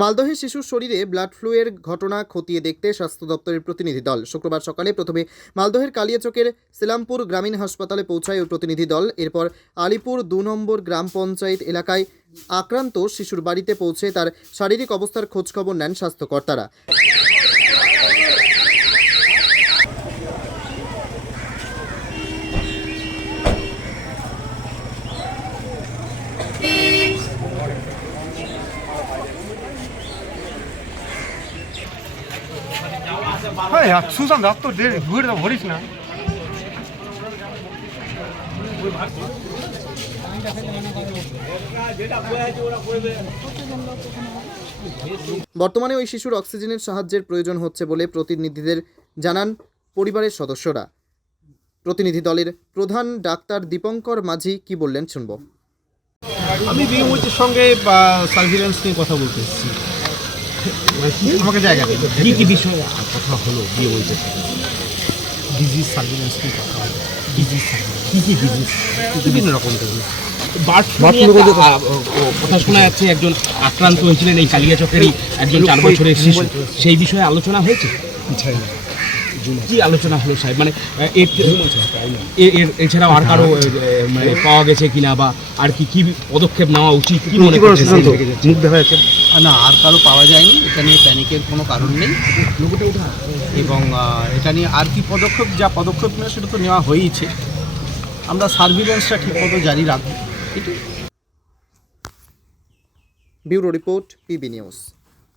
মালদহে শিশুর শরীরে ব্লাড ফ্লুয়ের ঘটনা খতিয়ে দেখতে স্বাস্থ্য দপ্তরের প্রতিনিধি দল শুক্রবার সকালে প্রথমে মালদহের কালিয়াচকের সেলামপুর গ্রামীণ হাসপাতালে পৌঁছায় ওই প্রতিনিধি দল। এরপর আলিপুর ২ নম্বর গ্রাম পঞ্চায়েত এলাকায় আক্রান্ত শিশুর বাড়িতে পৌঁছে তার শারীরিক অবস্থার খোঁজখবর নেন স্বাস্থ্যকর্তারা। হ্যাঁ সুশান্ত রাত তো ঘুরে ভরিস না। বর্তমানে ওই শিশুর অক্সিজেনের সাহায্যের প্রয়োজন হচ্ছে বলে প্রতিনিধিদের জানান পরিবারের সদস্যরা। প্রতিনিধি দলের প্রধান ডাক্তার দীপঙ্কর মাঝি কি বললেন শুনব। আমি বিএমওইচের সঙ্গে সার্ভিলেন্স নিয়ে কথা বলতে এসেছি। আমাকে জায়গা দিন। কি বিষয়ে কথা হলো বিএমওইচের সাথে? ডিজিজ সার্ভিলেন্স নিয়ে কথা হলো। ডিজিজ কি ডিজিজ? বিভিন্ন রকম ডিজিজ। বার্ড ফ্লু কথা শোনা যাচ্ছে, একজন আক্রান্ত হয়েছিলেন এই কালিয়াচকেরই একজন 4 বছরের শিশু। সেই বিষয়ে আলোচনা হয়েছে? কি আলোচনা হলো সাহেব? মানে এছাড়াও আর কারো মানে পাওয়া গেছে কিনা, বা আর কি কি পদক্ষেপ নেওয়া উচিত কি মনে করছেন? মুখ দেখা যাচ্ছে না, আর কারো পাওয়া যায়নি। এটা নিয়ে প্যানিকের কোনো কারণ নেই এবং এটা নিয়ে আর কি পদক্ষেপ নেওয়া সেটা তো নেওয়া হয়েইছে। আমরা সার্ভিলেন্সটা ঠিকমতো জারি রাখবো। Bureau report, PB news.